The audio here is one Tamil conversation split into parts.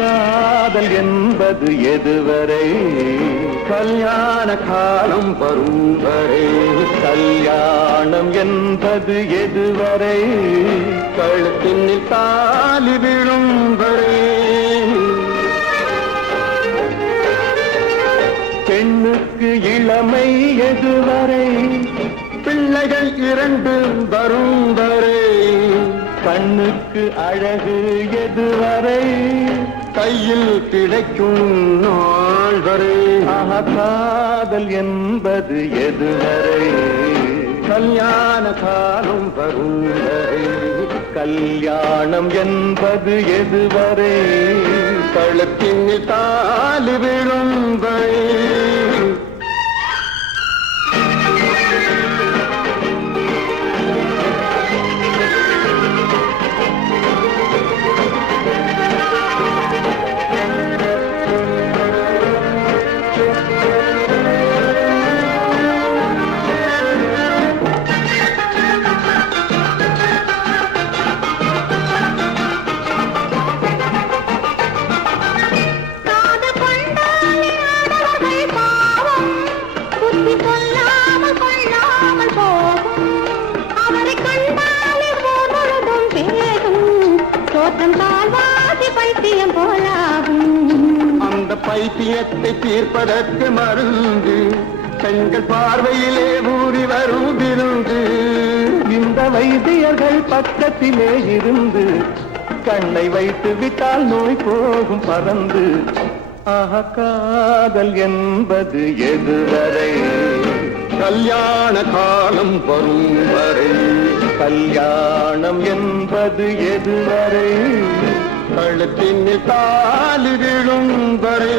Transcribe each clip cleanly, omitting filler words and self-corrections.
காதல் என்பது எதுவரை கல்யாண காலம் வரும் வரை கல்யாணம் என்பது எதுவரை கழுத்தின் தாலி விழும் வரை பெண்ணுக்கு இளமை எதுவரை பிள்ளைகள் இரண்டு வரும் வரை கண்ணுக்கு அழகு எதுவரை கையில் கிடைக்கும் நாள் வரை காதல் என்பது எதுவரை கல்யாண காலம் வரும் வரை கல்யாணம் என்பது எதுவரை கழுத்தின் தாலி விழும் வரை அந்த பைத்தியத்தை தீர்ப்பதற்கு மருந்து பெண்கள் பார்வையிலே ஊறி வரும் விருந்து இந்த வைத்தியர்கள் பக்கத்திலே இருந்து கண்ணை வைத்து விட்டால் நோய் போகும் பறந்து காதல் என்பது எதுவரை கல்யாண காலம் வரும் வரை கல்யாணம் என்பது எதுவரை கழுத்தின் தாலி விழும் வரை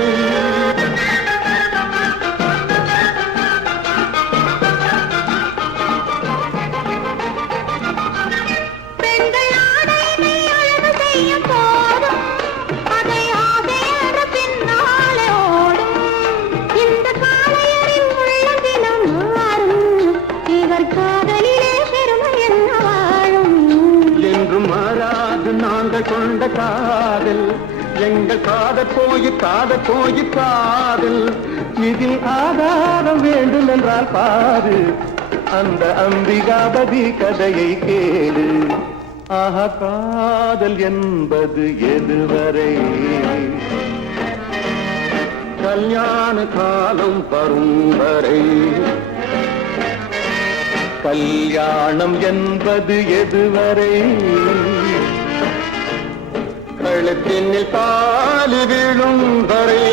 நாங்கள் கொண்ட காதல் எங்கள் காதல் போய் காதல் இதில் ஆதாரம் வேண்டும் என்றால் பாரு அந்த அம்பிகாபதி கதையை கேளு காதல் என்பது எதுவரை கல்யாண காலம் வரும் வரை கல்யாணம் என்பது எதுவரை கழுத்தின் தாலி விழும் வரை